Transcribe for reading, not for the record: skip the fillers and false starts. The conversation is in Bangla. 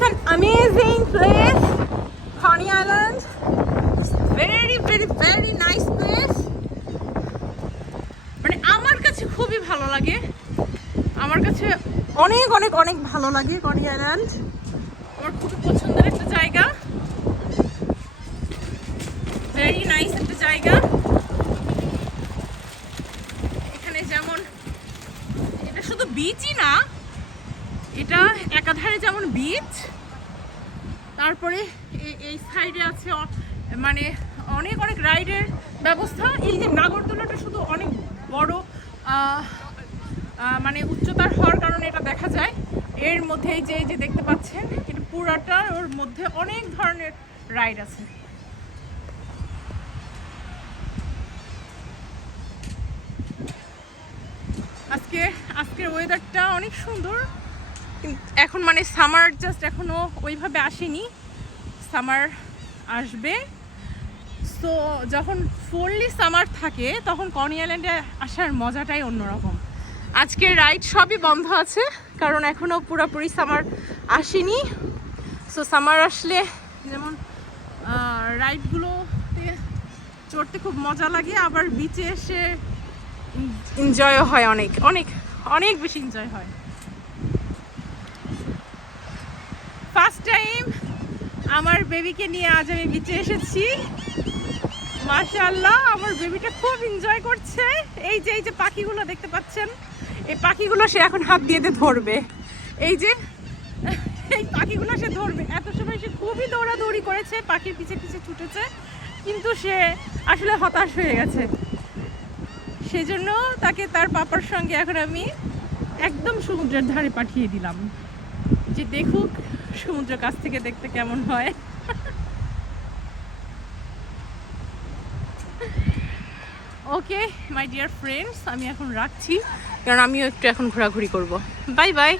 It's an amazing place, Coney Island. It's very, very, very nice place. মানে আমার কাছে খুবই ভালো লাগে, আমার কাছে অনেক অনেক অনেক ভালো লাগে কনি আইল্যান্ড। আমার খুবই পছন্দের একটা জায়গা, ভেরি নাইস একটা জায়গা। এখানে যেমন এটা শুধু বিচই না, এটা একাধারে যেমন বিচ, তারপরে এই সাইডে আছে মানে অনেক অনেক রাইডের ব্যবস্থা। এই যে নাগরদোলাটা শুধু অনেক বড় মানে উচ্চতার হওয়ার কারণে এটা দেখা যায়। এর মধ্যে এই যে দেখতে পাচ্ছেন, এটা পুরাটা ওর মধ্যে অনেক ধরনের রাইড আছে। আজকের ওয়েদারটা অনেক সুন্দর, কিন্তু এখন মানে সামার জাস্ট এখনো ওইভাবে আসেনি, সামার আসবে। সো যখন ফুললি সামার থাকে তখন কনি আইল্যান্ডে আসার মজাটাই অন্যরকম। আজকের রাইড সবই বন্ধ আছে, কারণ এখনও পুরোপুরি সামার আসেনি। সো সামার আসলে যেমন রাইডগুলোতে চড়তে খুব মজা লাগে, আবার বিচে এসে এনজয়ও হয়, অনেক অনেক অনেক বেশি এনজয় হয়। ফার্স্ট টাইম আমার বেবিকে নিয়ে আজ আমি বিচে এসেছি। মাশাআল্লাহ, আমার বেবিটা খুব এনজয় করছে। এই যে পাখিগুলো দেখতে পাচ্ছেন, এই পাখিগুলো সে এখন হাত দিয়ে ধরবে। এই পাখিগুলো সে ধরবে। এত সময় সে খুবই দৌড়াদৌড়ি করেছে, পাখির পিছে পিছে ছুটেছে, কিন্তু সে আসলে হতাশ হয়ে গেছে। সেজন্য তাকে তার পাপার সঙ্গে এখন আমি একদম সমুদ্রের ধারে পাঠিয়ে দিলাম, যে দেখুক সমুদ্র কাছ থেকে দেখতে কেমন হয়। ওকে মাই ডিয়ার ফ্রেন্ডস, আমি এখন রাখছি, কারণ আমিও একটু এখন ঘোরাঘুরি করব। Bye bye.